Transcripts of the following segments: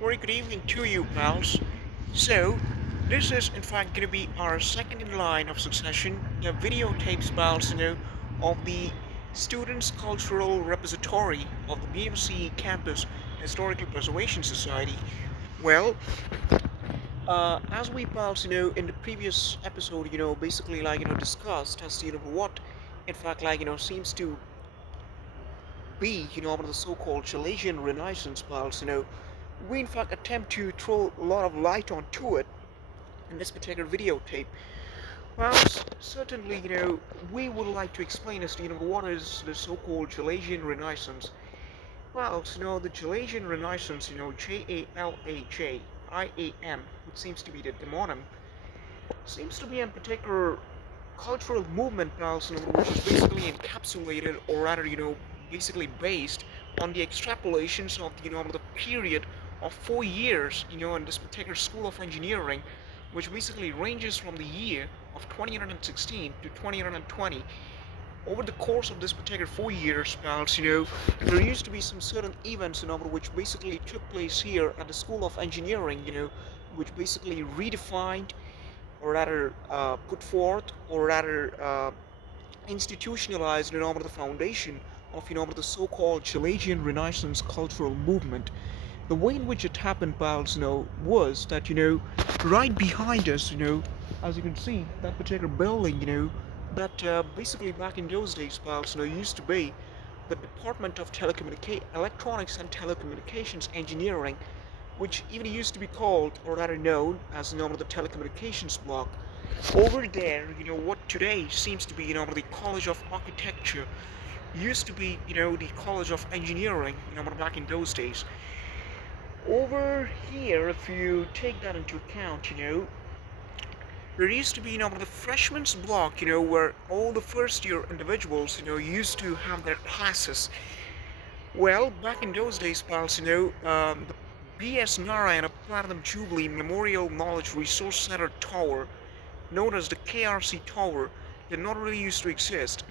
Very good evening to you, pals. So, this is in fact going to be our second in line of succession, the videotapes, pals, of the Students' Cultural Repository of the BMC Campus Historical Preservation Society. Well, as we, pals, in the previous episode, basically, discussed as to, what, in fact, seems to be, one of the so-called Chalasian Renaissance, pals, we in fact attempt to throw a lot of light onto it in this particular videotape. Well, certainly, we would like to explain as to, what is the so-called Chalasian Renaissance. Well, the Chalasian Renaissance, Jalajam, which seems to be the demonym, seems to be in particular cultural movement, pals, which is basically encapsulated, or rather, basically based on the extrapolations of the period of 4 years, in this particular school of engineering, which basically ranges from the year of 2016 to 2020. Over the course of this particular 4 years, pals, there used to be some certain events, which basically took place here at the School of Engineering, which basically redefined, or rather put forth, or rather institutionalized, the foundation of, the so-called Chilean Renaissance cultural movement. The way in which it happened, pals, was that, right behind us, as you can see, that particular building, that basically back in those days, pals, used to be the Department of Electronics and Telecommunications Engineering, which even used to be called, or rather known as, the telecommunications block. Over there, what today seems to be, the College of Architecture, used to be, the College of Engineering, back in those days. Over here, if you take that into account, there used to be, the freshman's block, where all the first year individuals, used to have their classes. Well, back in those days, pals, the B.S. Narayana Platinum Jubilee Memorial Knowledge Resource Center Tower, known as the KRC Tower, did not really used to exist.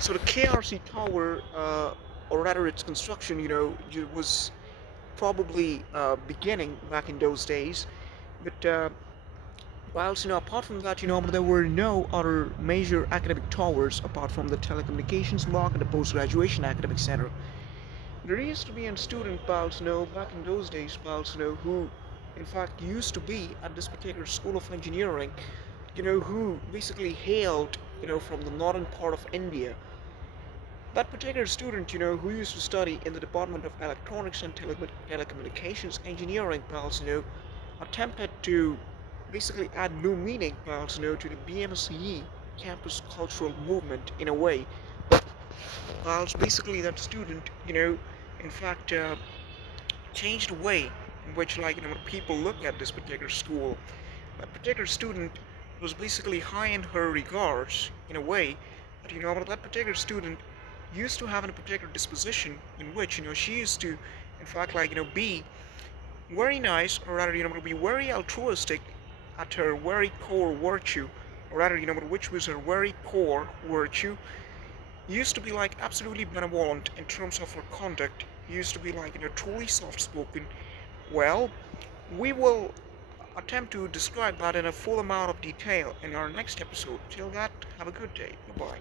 So the KRC Tower, or rather its construction, was probably beginning back in those days. But whilst, apart from that, there were no other major academic towers apart from the telecommunications block and the post-graduation academic center. There used to be a student, pals, back in those days, pals, who in fact used to be at this particular school of engineering, who basically hailed, from the northern part of India. That particular student, who used to study in the Department of Electronics and Telecommunications Engineering, pals, attempted to basically add new meaning, pals, to the BMCE campus cultural movement in a way. Pals, basically that student, in fact, changed the way in which, people look at this particular school. That particular student was basically high in her regards in a way that, that particular student used to have a particular disposition in which, she used to, in fact, be very nice, or rather, be very altruistic at her very core virtue, or rather, which was her very core virtue, used to be absolutely benevolent in terms of her conduct, used to be truly soft spoken. Well, we will attempt to describe that in a full amount of detail in our next episode. Till that, have a good day. Bye bye.